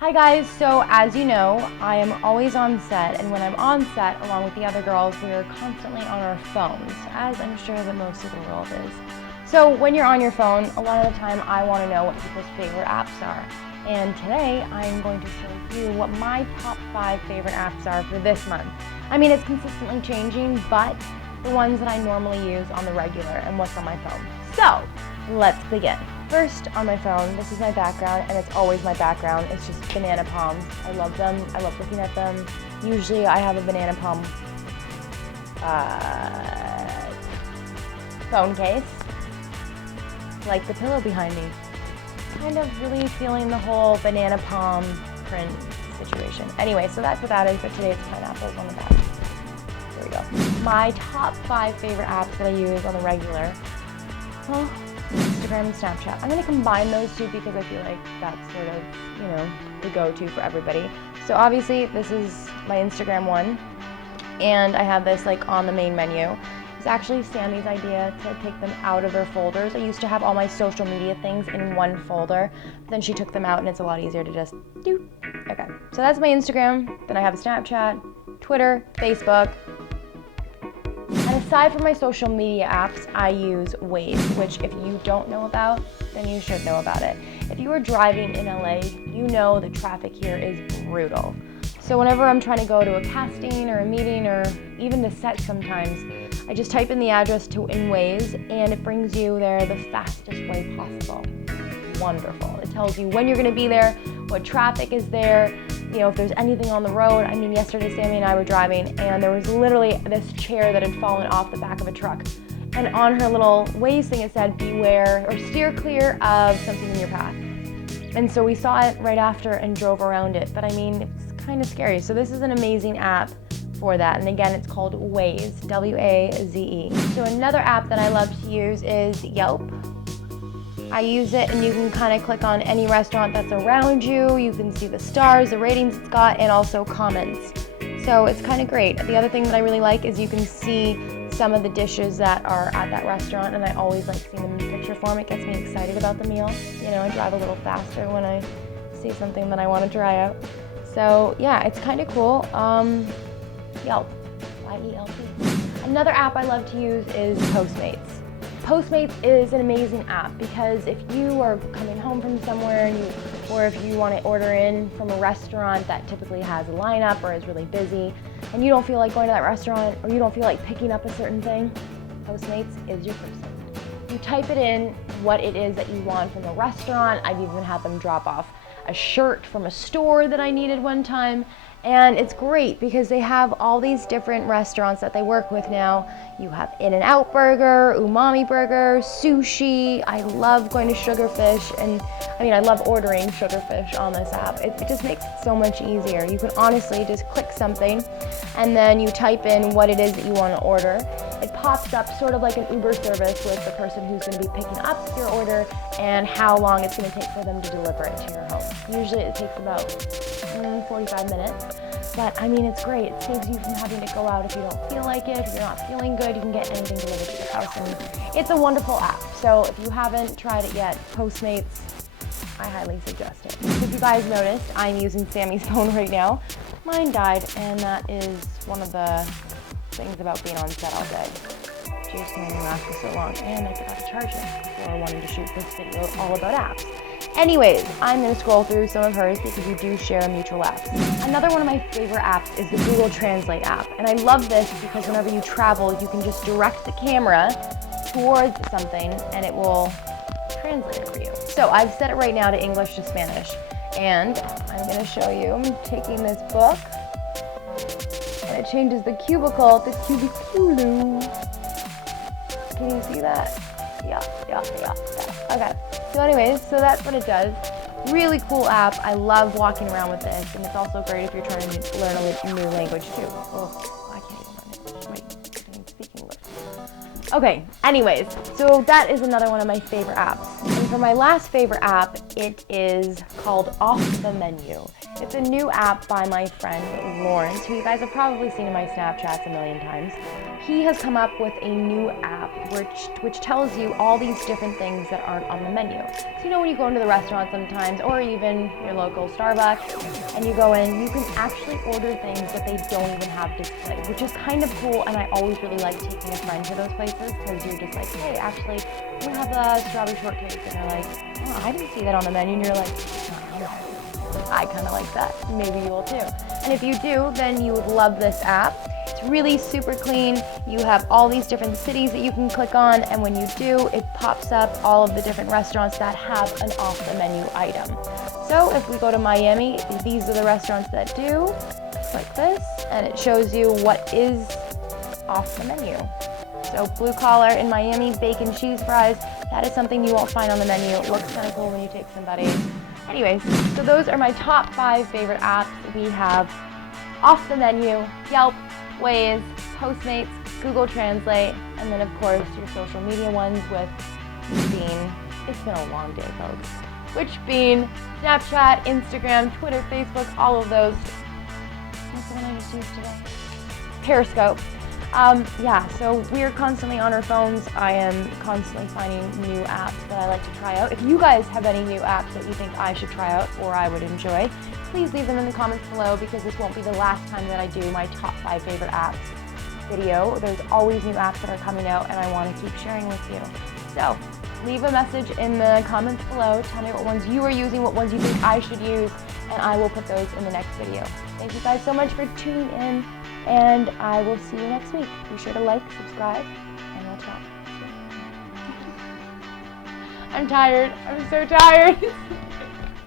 Hi guys, so as you know, I am always on set, and when I'm on set, along with the other girls, we are constantly on our phones, as I'm sure that most of the world is. So when you're on your phone, a lot of the time I want to know what people's favorite apps are. And today, I'm going to show you what my top 5 favorite apps are for this month. I mean, it's consistently changing, but the ones that I normally use on the regular and what's on my phone. So, let's begin. First, on my phone, this is my background, and it's always my background. It's just banana palms. I love them. I love looking at them. Usually, I have a banana palm phone case, like the pillow behind me. Kind of really feeling the whole banana palm print situation. Anyway, so that's what that is, but today it's pineapples on the back. There we go. My top 5 favorite apps that I use on the regular. Well, Instagram and Snapchat. I'm going to combine those two because I feel like that's sort of, the go-to for everybody. So obviously this is my Instagram one, and I have this like on the main menu. It's actually Sammy's idea to take them out of their folders. I used to have all my social media things in one folder, but then she took them out and it's a lot easier to just do. Okay, so that's my Instagram. Then I have Snapchat, Twitter, Facebook. And aside from my social media apps, I use Waze, which if you don't know about, then you should know about it. If you are driving in LA, you know the traffic here is brutal. So whenever I'm trying to go to a casting or a meeting or even to set sometimes, I just type in the address in Waze and it brings you there the fastest way possible. Wonderful. It tells you when you're going to be there, what traffic is there, if there's anything on the road. I mean, yesterday Sammy and I were driving and there was literally this chair that had fallen off the back of a truck. And on her little Waze thing it said, beware or steer clear of something in your path. And so we saw it right after and drove around it. But I mean, it's kind of scary. So this is an amazing app for that. And again, it's called Waze, W-A-Z-E. So another app that I love to use is Yelp. I use it and you can kind of click on any restaurant that's around you. You can see the stars, the ratings it's got, and also comments. So it's kind of great. The other thing that I really like is you can see some of the dishes that are at that restaurant, and I always like seeing them in picture form. It gets me excited about the meal. I drive a little faster when I see something that I want to try out. So yeah, it's kind of cool. Yelp, Y-E-L-P. Another app I love to use is Postmates. Postmates is an amazing app because if you are coming home from somewhere or if you want to order in from a restaurant that typically has a lineup or is really busy and you don't feel like going to that restaurant or you don't feel like picking up a certain thing, Postmates is your person. You type it in what it is that you want from a restaurant. I've even had them drop off a shirt from a store that I needed one time. And it's great because they have all these different restaurants that they work with now. You have In-N-Out Burger, Umami Burger, sushi. I love going to Sugarfish, and I love ordering Sugarfish on this app. It just makes it so much easier. You can honestly just click something and then you type in what it is that you want to order. It pops up sort of like an Uber service with the person who's going to be picking up your order and how long it's going to take for them to deliver it to your home. Usually it takes about 45 minutes. But it's great. It saves you from having to go out if you don't feel like it. If you're not feeling good, you can get anything delivered to your house. And it's a wonderful app. So if you haven't tried it yet, Postmates, I highly suggest it. If you guys noticed, I'm using Sammy's phone right now. Mine died, and that is one of the things about being on set all day. Jason only lasted so long, and I forgot to charge it before wanting to shoot this video all about apps. Anyways, I'm going to scroll through some of hers because we do share mutual apps. Another one of my favorite apps is the Google Translate app. And I love this because whenever you travel, you can just direct the camera towards something and it will translate it for you. So I've set it right now to English to Spanish. And I'm going to show you. I'm taking this book and it changes the cubicle to cubiculum. Can you see that? Yeah. Okay. So anyways, so that's what it does. Really cool app. I love walking around with this, and it's also great if you're trying to learn a new language too. Oh, I can't even learn English. Wait, I can speak English. Okay, anyways, so that is another one of my favorite apps. And And for my last favorite app, it is called Off the Menu. It's a new app by my friend Lawrence, who you guys have probably seen in my Snapchats a million times. He has come up with a new app which tells you all these different things that aren't on the menu. So you know when you go into the restaurant sometimes, or even your local Starbucks, and you go in, you can actually order things that they don't even have displayed, which is kind of cool, and I always really like taking a friend to those places, because you're just like, hey, actually, we have a strawberry shortcake, and they're like, oh, I didn't see that on the menu, and you're like, oh, I kind of like that. Maybe you will too. And if you do, then you would love this app. It's really super clean. You have all these different cities that you can click on, and when you do, it pops up all of the different restaurants that have an off-the-menu item. So if we go to Miami, these are the restaurants that do. Click this, and it shows you what is off the menu. So blue collar in Miami, bacon cheese fries, that is something you won't find on the menu. It looks kind of cool when you take somebody. Anyways, so those are my top 5 favorite apps. We have Off the Menu, Yelp, Waze, Postmates, Google Translate, and then of course your social media ones with being, it's been a long day folks, which being Snapchat, Instagram, Twitter, Facebook, all of those. What's the one I just used today? Periscope. Yeah, so we're constantly on our phones. I am constantly finding new apps that I like to try out. If you guys have any new apps that you think I should try out or I would enjoy, please leave them in the comments below, because this won't be the last time that I do my top 5 favorite apps video. There's always new apps that are coming out, and I want to keep sharing with you. So leave a message in the comments below. Tell me what ones you are using, what ones you think I should use, and I will put those in the next video. Thank you guys so much for tuning in, and I will see you next week. Be sure to like, subscribe, and we'll chat. I'm tired. I'm so tired.